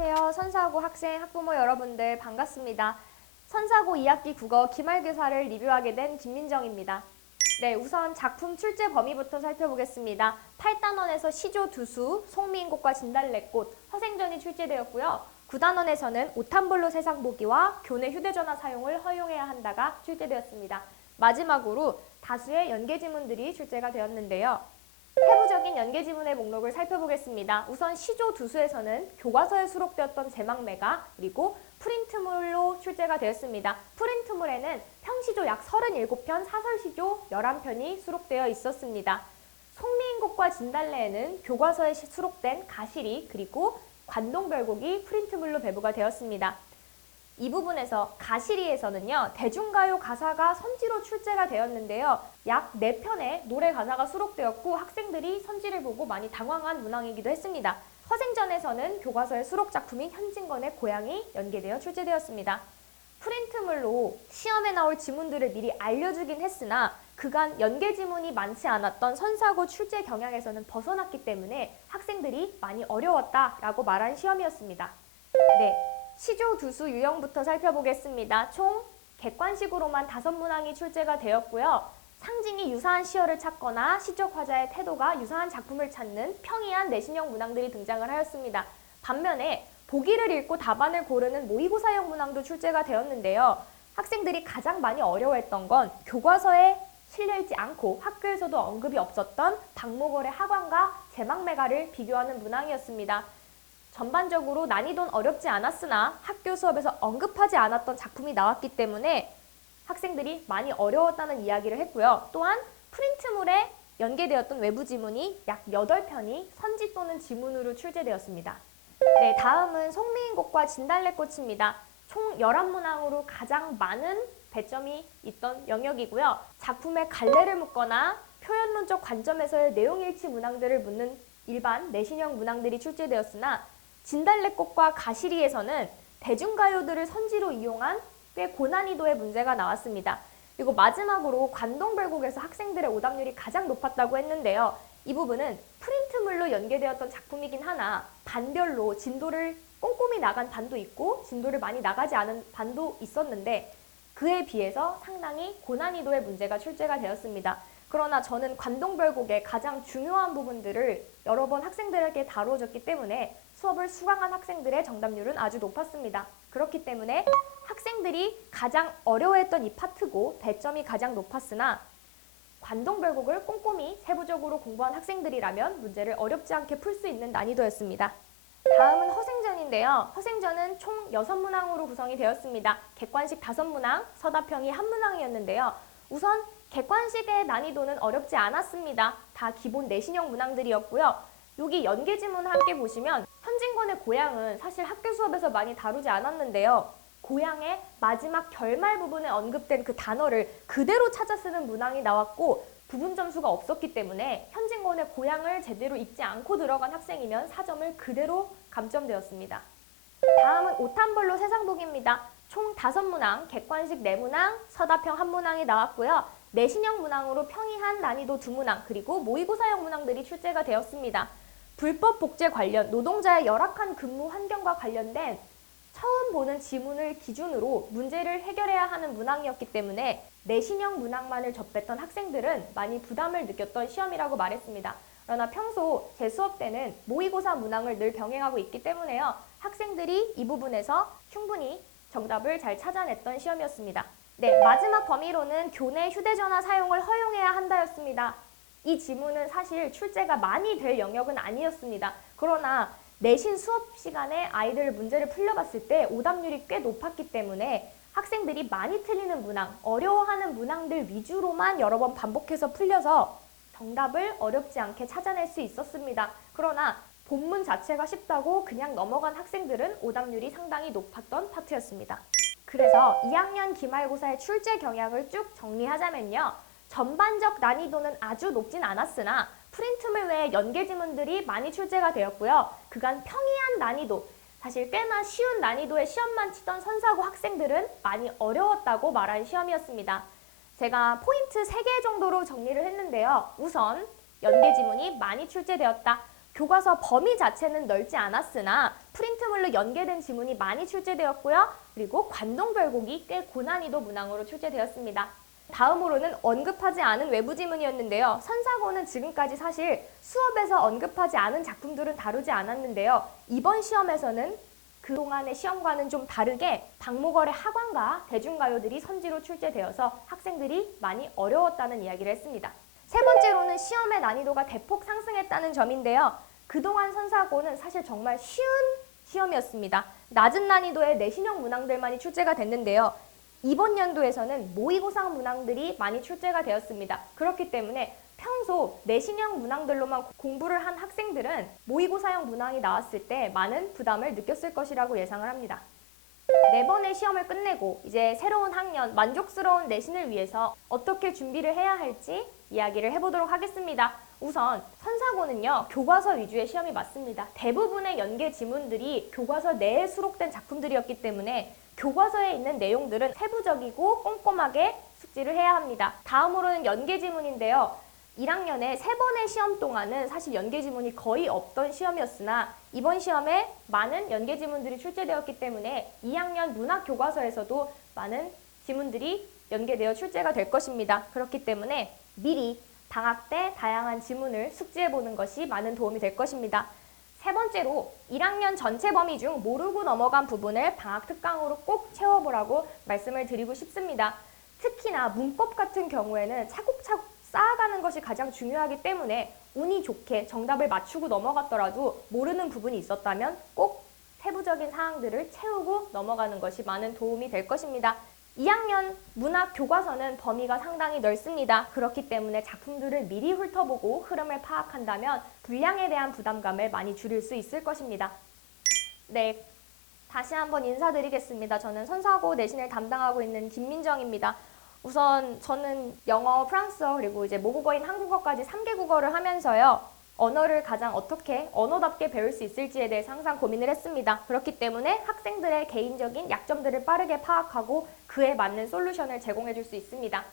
안녕하세요. 선사고 학생, 학부모 여러분들 반갑습니다. 선사고 2학기 국어 기말교사를 리뷰하게 된 김민정입니다. 네, 우선 작품 출제 범위부터 살펴보겠습니다. 8단원에서 시조 두수, 송미인곡과 진달래꽃, 허생전이 출제되었고요. 9단원에서는 오탄블로 세상보기와 교내 휴대전화 사용을 허용해야 한다가 출제되었습니다. 마지막으로 다수의 연계지문들이 출제가 되었는데요. 세부적인 연계지문의 목록을 살펴보겠습니다. 우선 시조 두수에서는 교과서에 수록되었던 제막매가 그리고 프린트물로 출제가 되었습니다. 프린트물에는 평시조 약 37편, 사설시조 11편이 수록되어 있었습니다. 송미인곡과 진달래에는 교과서에 수록된 가시리 그리고 관동별곡이 프린트물로 배부가 되었습니다. 이 부분에서 가시리에서는요, 대중가요 가사가 선지로 출제가 되었는데요. 약 4편의 노래 가사가 수록되었고 학생들이 선지를 보고 많이 당황한 문항이기도 했습니다. 허생전에서는 교과서에 수록 작품인 현진건의 고향이 연계되어 출제되었습니다. 프린트물로 시험에 나올 지문들을 미리 알려주긴 했으나 그간 연계 지문이 많지 않았던 선사고 출제 경향에서는 벗어났기 때문에 학생들이 많이 어려웠다라고 말한 시험이었습니다. 네. 시조 두수 유형부터 살펴보겠습니다. 총 객관식으로만 5문항이 출제가 되었고요. 상징이 유사한 시어를 찾거나 시적 화자의 태도가 유사한 작품을 찾는 평이한 내신형 문항들이 등장을 하였습니다. 반면에 보기를 읽고 답안을 고르는 모의고사형 문항도 출제가 되었는데요. 학생들이 가장 많이 어려워했던 건 교과서에 실려있지 않고 학교에서도 언급이 없었던 박목월의 하관과 제막매가를 비교하는 문항이었습니다. 전반적으로 난이도는 어렵지 않았으나 학교 수업에서 언급하지 않았던 작품이 나왔기 때문에 학생들이 많이 어려웠다는 이야기를 했고요. 또한 프린트물에 연계되었던 외부 지문이 약 8편이 선지 또는 지문으로 출제되었습니다. 네, 다음은 송미인곡과 진달래꽃입니다. 총 11문항으로 가장 많은 배점이 있던 영역이고요. 작품에 갈래를 묻거나 표현론적 관점에서의 내용일치 문항들을 묻는 일반 내신형 문항들이 출제되었으나 진달래꽃과 가시리에서는 대중가요들을 선지로 이용한 꽤 고난이도의 문제가 나왔습니다. 그리고 마지막으로 관동별곡에서 학생들의 오답률이 가장 높았다고 했는데요. 이 부분은 프린트물로 연계되었던 작품이긴 하나 반별로 진도를 꼼꼼히 나간 반도 있고 진도를 많이 나가지 않은 반도 있었는데 그에 비해서 상당히 고난이도의 문제가 출제가 되었습니다. 그러나 저는 관동별곡의 가장 중요한 부분들을 여러 번 학생들에게 다루어졌기 때문에 수업을 수강한 학생들의 정답률은 아주 높았습니다. 그렇기 때문에 학생들이 가장 어려워했던 이 파트고 배점이 가장 높았으나 관동별곡을 꼼꼼히 세부적으로 공부한 학생들이라면 문제를 어렵지 않게 풀 수 있는 난이도였습니다. 다음은 허생전인데요. 허생전은 총 6문항으로 구성이 되었습니다. 객관식 5문항, 서답형이 1문항이었는데요. 우선 객관식의 난이도는 어렵지 않았습니다. 다 기본 내신형 문항들이었고요. 여기 연계지문 함께 보시면 현진건의 고향은 사실 학교 수업에서 많이 다루지 않았는데요. 고향의 마지막 결말 부분에 언급된 그 단어를 그대로 찾아 쓰는 문항이 나왔고 부분 점수가 없었기 때문에 현진건의 고향을 제대로 읽지 않고 들어간 학생이면 4점을 그대로 감점되었습니다. 다음은 오탄블로 세상보기입니다. 총 5문항, 객관식 4문항, 서답형 1문항이 나왔고요. 내신형 문항으로 평이한 난이도 2문항, 그리고 모의고사형 문항들이 출제가 되었습니다. 불법 복제 관련, 노동자의 열악한 근무 환경과 관련된 처음 보는 지문을 기준으로 문제를 해결해야 하는 문항이었기 때문에 내신형 문항만을 접했던 학생들은 많이 부담을 느꼈던 시험이라고 말했습니다. 그러나 평소 제 수업 때는 모의고사 문항을 늘 병행하고 있기 때문에요. 학생들이 이 부분에서 충분히 정답을 잘 찾아냈던 시험이었습니다. 네, 마지막 범위로는 교내 휴대전화 사용을 허용해야 한다였습니다. 이 지문은 사실 출제가 많이 될 영역은 아니었습니다. 그러나 내신 수업 시간에 아이들 문제를 풀려봤을 때 오답률이 꽤 높았기 때문에 학생들이 많이 틀리는 문항, 어려워하는 문항들 위주로만 여러 번 반복해서 풀려서 정답을 어렵지 않게 찾아낼 수 있었습니다. 그러나 본문 자체가 쉽다고 그냥 넘어간 학생들은 오답률이 상당히 높았던 파트였습니다. 그래서 2학년 기말고사의 출제 경향을 쭉 정리하자면요. 전반적 난이도는 아주 높진 않았으나 프린트물 외에 연계지문들이 많이 출제가 되었고요. 그간 평이한 난이도, 사실 꽤나 쉬운 난이도의 시험만 치던 선사고 학생들은 많이 어려웠다고 말한 시험이었습니다. 제가 포인트 3개 정도로 정리를 했는데요. 우선 연계지문이 많이 출제되었다. 교과서 범위 자체는 넓지 않았으나 프린트물로 연계된 지문이 많이 출제되었고요. 그리고 관동별곡이 꽤 고난이도 문항으로 출제되었습니다. 다음으로는 언급하지 않은 외부 지문이었는데요. 선사고는 지금까지 사실 수업에서 언급하지 않은 작품들은 다루지 않았는데요. 이번 시험에서는 그동안의 시험과는 좀 다르게 박목월의 하관과 대중가요들이 선지로 출제되어서 학생들이 많이 어려웠다는 이야기를 했습니다. 세 번째로는 시험의 난이도가 대폭 상승했다는 점인데요. 그동안 선사고는 사실 정말 쉬운 시험이었습니다. 낮은 난이도의 내신형 문항들만이 출제가 됐는데요. 이번 연도에서는 모의고사 문항들이 많이 출제가 되었습니다. 그렇기 때문에 평소 내신형 문항들로만 공부를 한 학생들은 모의고사형 문항이 나왔을 때 많은 부담을 느꼈을 것이라고 예상을 합니다. 4번의 시험을 끝내고 이제 새로운 학년, 만족스러운 내신을 위해서 어떻게 준비를 해야 할지 이야기를 해보도록 하겠습니다. 우선 선사고는요, 교과서 위주의 시험이 맞습니다. 대부분의 연계 지문들이 교과서 내에 수록된 작품들이었기 때문에 교과서에 있는 내용들은 세부적이고 꼼꼼하게 숙지를 해야 합니다. 다음으로는 연계 지문인데요. 1학년에 3번의 시험 동안은 사실 연계 지문이 거의 없던 시험이었으나 이번 시험에 많은 연계 지문들이 출제되었기 때문에 2학년 문학 교과서에서도 많은 지문들이 연계되어 출제가 될 것입니다. 그렇기 때문에 미리 방학 때 다양한 지문을 숙지해보는 것이 많은 도움이 될 것입니다. 세 번째로 1학년 전체 범위 중 모르고 넘어간 부분을 방학 특강으로 꼭 채워보라고 말씀을 드리고 싶습니다. 특히나 문법 같은 경우에는 차곡차곡 쌓아가는 것이 가장 중요하기 때문에 운이 좋게 정답을 맞추고 넘어갔더라도 모르는 부분이 있었다면 꼭 세부적인 사항들을 채우고 넘어가는 것이 많은 도움이 될 것입니다. 2학년 문학 교과서는 범위가 상당히 넓습니다. 그렇기 때문에 작품들을 미리 훑어보고 흐름을 파악한다면 분량에 대한 부담감을 많이 줄일 수 있을 것입니다. 네, 다시 한번 인사드리겠습니다. 저는 선사고 내신을 담당하고 있는 김민정입니다. 우선 저는 영어, 프랑스어, 그리고 이제 모국어인 한국어까지 3개 국어를 하면서요. 언어를 가장 어떻게 언어답게 배울 수 있을지에 대해서 항상 고민을 했습니다. 그렇기 때문에 학생들의 개인적인 약점들을 빠르게 파악하고 그에 맞는 솔루션을 제공해 줄 수 있습니다.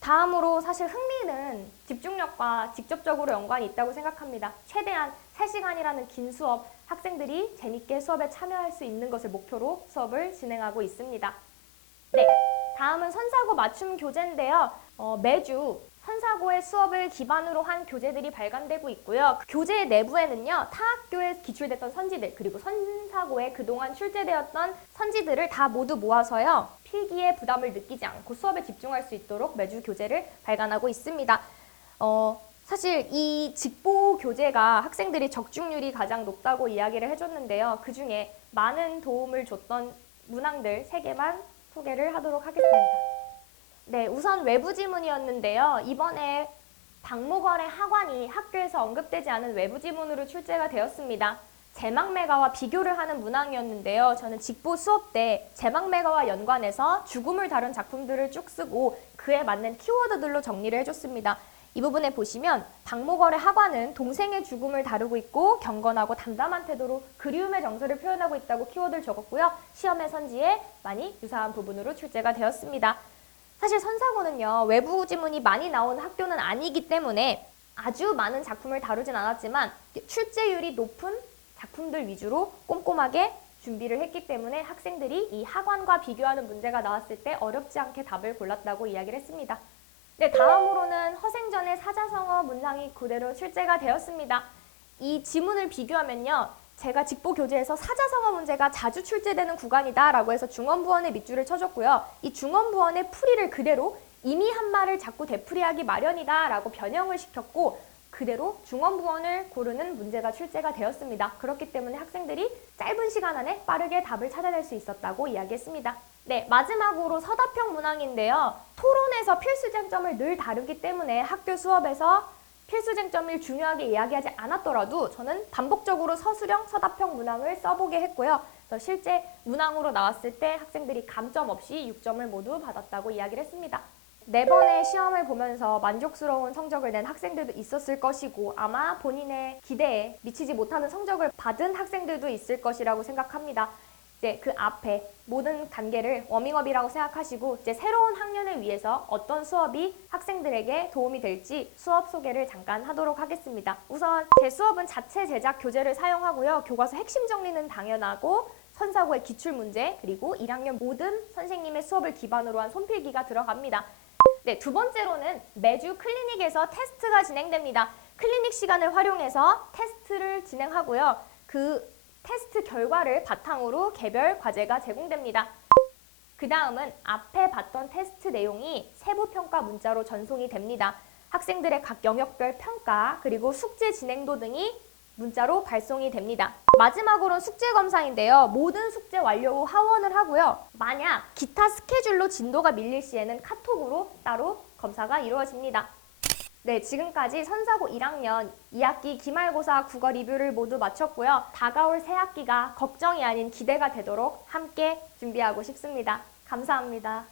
다음으로 사실 흥미는 집중력과 직접적으로 연관이 있다고 생각합니다. 최대한 3시간이라는 긴 수업, 학생들이 재밌게 수업에 참여할 수 있는 것을 목표로 수업을 진행하고 있습니다. 네, 다음은 선사고 맞춤 교재인데요. 매주 선사고의 수업을 기반으로 한 교재들이 발간되고 있고요. 그 교재 내부에는요, 타 학교에 기출됐던 선지들, 그리고 선사고에 그동안 출제되었던 선지들을 다 모두 모아서요, 필기에 부담을 느끼지 않고 수업에 집중할 수 있도록 매주 교재를 발간하고 있습니다. 사실 이 직보 교재가 학생들이 적중률이 가장 높다고 이야기를 해줬는데요. 그 중에 많은 도움을 줬던 문항들 3개만 소개를 하도록 하겠습니다. 네, 우선 외부 지문이었는데요. 이번에 박목월의 하관이 학교에서 언급되지 않은 외부 지문으로 출제가 되었습니다. 제막매가와 비교를 하는 문항이었는데요. 저는 직보 수업 때 제막매가와 연관해서 죽음을 다룬 작품들을 쭉 쓰고 그에 맞는 키워드들로 정리를 해줬습니다. 이 부분에 보시면 박목월의 하관은 동생의 죽음을 다루고 있고 경건하고 담담한 태도로 그리움의 정서를 표현하고 있다고 키워드를 적었고요. 시험의 선지에 많이 유사한 부분으로 출제가 되었습니다. 사실 선사고는요, 외부 지문이 많이 나오는 학교는 아니기 때문에 아주 많은 작품을 다루진 않았지만 출제율이 높은 작품들 위주로 꼼꼼하게 준비를 했기 때문에 학생들이 이 하관과 비교하는 문제가 나왔을 때 어렵지 않게 답을 골랐다고 이야기를 했습니다. 네, 다음으로는 허생전의 사자성어 문항이 그대로 출제가 되었습니다. 이 지문을 비교하면요, 제가 직보 교재에서 사자성어 문제가 자주 출제되는 구간이다 라고 해서 중원부원의 밑줄을 쳐줬고요. 이 중원부원의 풀이를 그대로 이미 한 말을 자꾸 되풀이하기 마련이다 라고 변형을 시켰고 그대로 중원부원을 고르는 문제가 출제가 되었습니다. 그렇기 때문에 학생들이 짧은 시간 안에 빠르게 답을 찾아낼 수 있었다고 이야기했습니다. 네, 마지막으로 서답형 문항인데요. 토론에서 필수쟁점을 늘 다루기 때문에 학교 수업에서 필수쟁점을 중요하게 이야기하지 않았더라도 저는 반복적으로 서술형, 서답형 문항을 써보게 했고요. 그래서 실제 문항으로 나왔을 때 학생들이 감점 없이 6점을 모두 받았다고 이야기를 했습니다. 4번의 시험을 보면서 만족스러운 성적을 낸 학생들도 있었을 것이고 아마 본인의 기대에 미치지 못하는 성적을 받은 학생들도 있을 것이라고 생각합니다. 이제 그 앞에 모든 단계를 워밍업이라고 생각하시고 이제 새로운 학년을 위해서 어떤 수업이 학생들에게 도움이 될지 수업 소개를 잠깐 하도록 하겠습니다. 우선 제 수업은 자체 제작 교재를 사용하고요. 교과서 핵심 정리는 당연하고 선사고의 기출문제 그리고 1학년 모든 선생님의 수업을 기반으로 한 손필기가 들어갑니다. 네, 두 번째로는 매주 클리닉에서 테스트가 진행됩니다. 클리닉 시간을 활용해서 테스트를 진행하고요. 그 테스트 결과를 바탕으로 개별 과제가 제공됩니다. 그 다음은 앞에 봤던 테스트 내용이 세부평가 문자로 전송이 됩니다. 학생들의 각 영역별 평가 그리고 숙제 진행도 등이 문자로 발송이 됩니다. 마지막으로는 숙제 검사인데요. 모든 숙제 완료 후 하원을 하고요. 만약 기타 스케줄로 진도가 밀릴 시에는 카톡으로 따로 검사가 이루어집니다. 네, 지금까지 선사고 1학년 2학기 기말고사 국어 리뷰를 모두 마쳤고요. 다가올 새학기가 걱정이 아닌 기대가 되도록 함께 준비하고 싶습니다. 감사합니다.